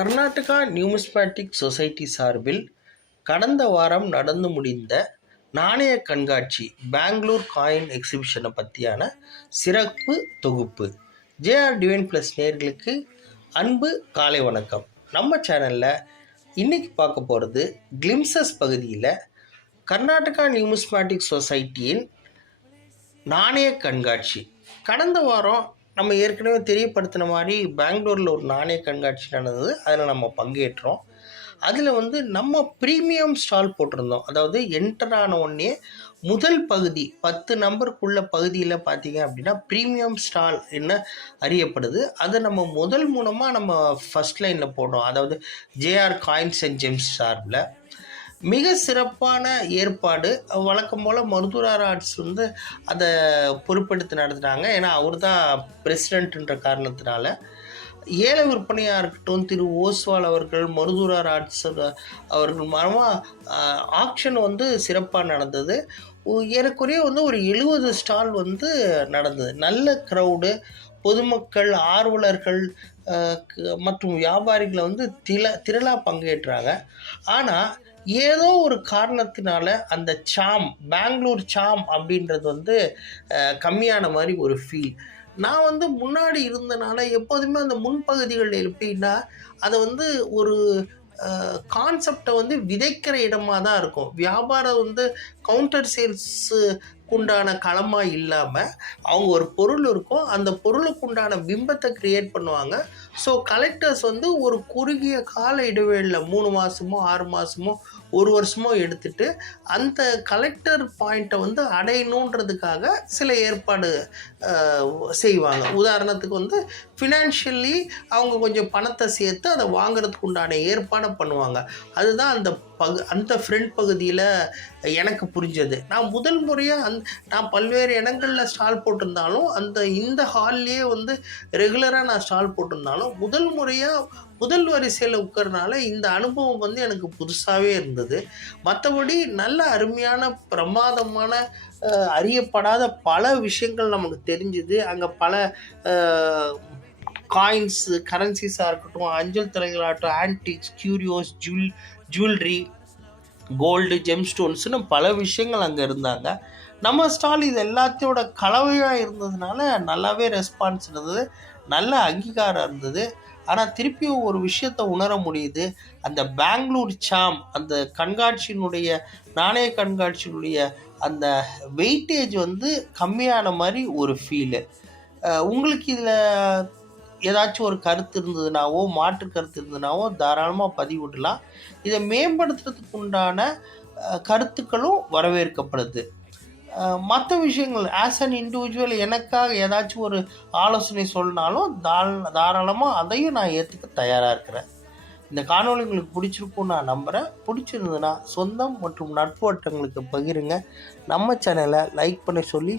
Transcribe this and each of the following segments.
Karnataka நியூமிஸ்மேட்டிக் society சார்பில் கடந்த வாரம் நடந்து முடிந்த நாணய கண்காட்சி பெங்களூர் காயின் எக்ஸிபிஷனை பற்றியான சிறப்பு தொகுப்பு. ஜேஆர் டிவைன் ப்ளஸ் நேயர்களுக்கு அன்பு காலை வணக்கம். நம்ம சேனலில் இன்றைக்கி பார்க்க போகிறது கிளிம்சஸ் பகுதியில் கர்நாடகா நியூமிஸ்மேட்டிக் சொசைட்டியின் நாணய கண்காட்சி. கடந்த வாரம் நம்ம ஏற்கனவே தெரியப்படுத்தின மாதிரி பெங்களூரில் ஒரு நாணய கண்காட்சி நடந்தது. அதில் நம்ம பங்கேற்றோம். அதில் நம்ம ப்ரீமியம் ஸ்டால் போட்டிருந்தோம். அதாவது என்டர் ஆன உடனே முதல் பகுதி 10 நம்பருக்குள்ள பகுதியில் பார்த்தீங்க அப்படின்னா ப்ரீமியம் ஸ்டால் என்ன அறியப்படுது. அதை நம்ம முதல் மூலமாக நம்ம ஃபஸ்ட் லைனில் போடுறோம். அதாவது ஜேஆர் காயின்ஸ் அண்ட் ஜெம்ஸ் சார்பில் மிக சிறப்பான ஏற்பாடு. வழக்கம் போல் மருதுரார் ஆர்ட்ஸ் அதை பொறுப்பெடுத்து நடத்துனாங்க. ஏன்னா அவர் தான் பிரசிடென்ட்ன்ற காரணத்தினால ஏல விற்பனையாக இருக்கட்டும், திரு ஓஸ்வால் அவர்கள், மருதுரார் ஆர்ட்ஸ் அவர்கள் மூலமாக ஆக்ஷன் சிறப்பாக நடந்தது. ஏறக்குறைய ஒரு 70 ஸ்டால் நடந்தது. நல்ல க்ரௌடு, பொதுமக்கள், ஆர்வலர்கள் மற்றும் வியாபாரிகளை திரளாக பங்கேற்றாங்க. ஆனால் ஏதோ ஒரு காரணத்தினால அந்த பெங்களூர் சாம் அப்படின்றது கம்மியான மாதிரி ஒரு ஃபீல். நான் முன்னாடி இருந்தனால எப்போதுமே அந்த முன்பகுதிகளில் எப்படின்னா அதை ஒரு கான்செப்டை விதைக்கிற இடமா தான் இருக்கும். வியாபாரம் கவுண்டர் சேல்ஸுக்குண்டான களமாக இல்லாமல் அவங்க ஒரு பொருள் இருக்கும், அந்த பொருளுக்கு உண்டான பிம்பத்தை க்ரியேட் பண்ணுவாங்க. ஸோ கலெக்டர்ஸ் ஒரு குறுகிய கால இடைவெளியில் 3 மாதமோ 6 மாதமோ 1 வருஷமோ எடுத்துகிட்டு அந்த கலெக்டர் பாயிண்ட்டை அடையணுன்றதுக்காக சில ஏற்பாடு செய்வாங்க. உதாரணத்துக்கு ஃபினான்ஷியலி அவங்க கொஞ்சம் பணத்தை சேர்த்து அதை வாங்கிறதுக்கு உண்டான ஏற்பாடை பண்ணுவாங்க. அதுதான் அந்த ஃப்ரண்ட் பகுதியில் எனக்கு புரிஞ்சது. நான் முதல் முறையாக நான் பல்வேறு இடங்களில் ஸ்டால் போட்டிருந்தாலும் இந்த ஹால்லேயே ரெகுலராக நான் ஸ்டால் போட்டிருந்தாலும் முதல் வரிசையில் உட்கறனால இந்த அனுபவம் எனக்கு புதுசாகவே இருந்தது. மற்றபடி நல்ல அருமையான பிரமாதமான அறியப்படாத பல விஷயங்கள் நமக்கு தெரிஞ்சுது. அங்கே பல காயின்ஸு, கரன்சிஸாக இருக்கட்டும், அஞ்சல் தலைகளாகட்டும், ஆன்டிக்ஸ், கியூரியோஸ், ஜுவல்லரி, கோல்டு, ஜெம்ஸ்டோன்ஸ்னு பல விஷயங்கள் அங்கே இருந்தாங்க. நம்ம ஸ்டால் இது எல்லாத்தையோட கலவையாக இருந்ததுனால நல்லாவே ரெஸ்பான்ஸ் இருந்தது, நல்ல அங்கீகாரம் இருந்தது. ஆனால் திருப்பியும் ஒரு விஷயத்தை உணர முடியுது. அந்த பெங்களூர் சாம், அந்த கண்காட்சியினுடைய நாணய கண்காட்சியினுடைய அந்த வெயிட்டேஜ் கம்மியான மாதிரி ஒரு ஃபீலு. உங்களுக்கு இதில் ஏதாச்சும் ஒரு கருத்து இருந்ததுனாவோ, மாற்று கருத்து இருந்ததுனாவோ தாராளமாக பதிவிடலாம். இதை மேம்படுத்துறதுக்கு உண்டான கருத்துக்களும் வரவேற்கப்படுது. மற்ற விஷயங்கள் ஆஸ் அன் இண்டிவிஜுவல் எனக்காக ஏதாச்சும் ஒரு ஆலோசனை சொன்னாலும் தாராளமாக அதையும் நான் ஏற்றுக்க தயாராக இருக்கிறேன். இந்த காணொளி உங்களுக்கு பிடிச்சிருக்கும்னு நான் நம்புகிறேன். பிடிச்சிருந்ததுன்னா சொந்தம் மற்றும் நட்பு வட்டங்களுக்கு பகிருங்க. நம்ம சேனலை லைக் பண்ண சொல்லி,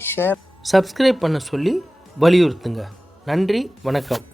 சப்ஸ்கிரைப் பண்ண சொல்லி வலியுறுத்துங்க. நன்றி, வணக்கம்.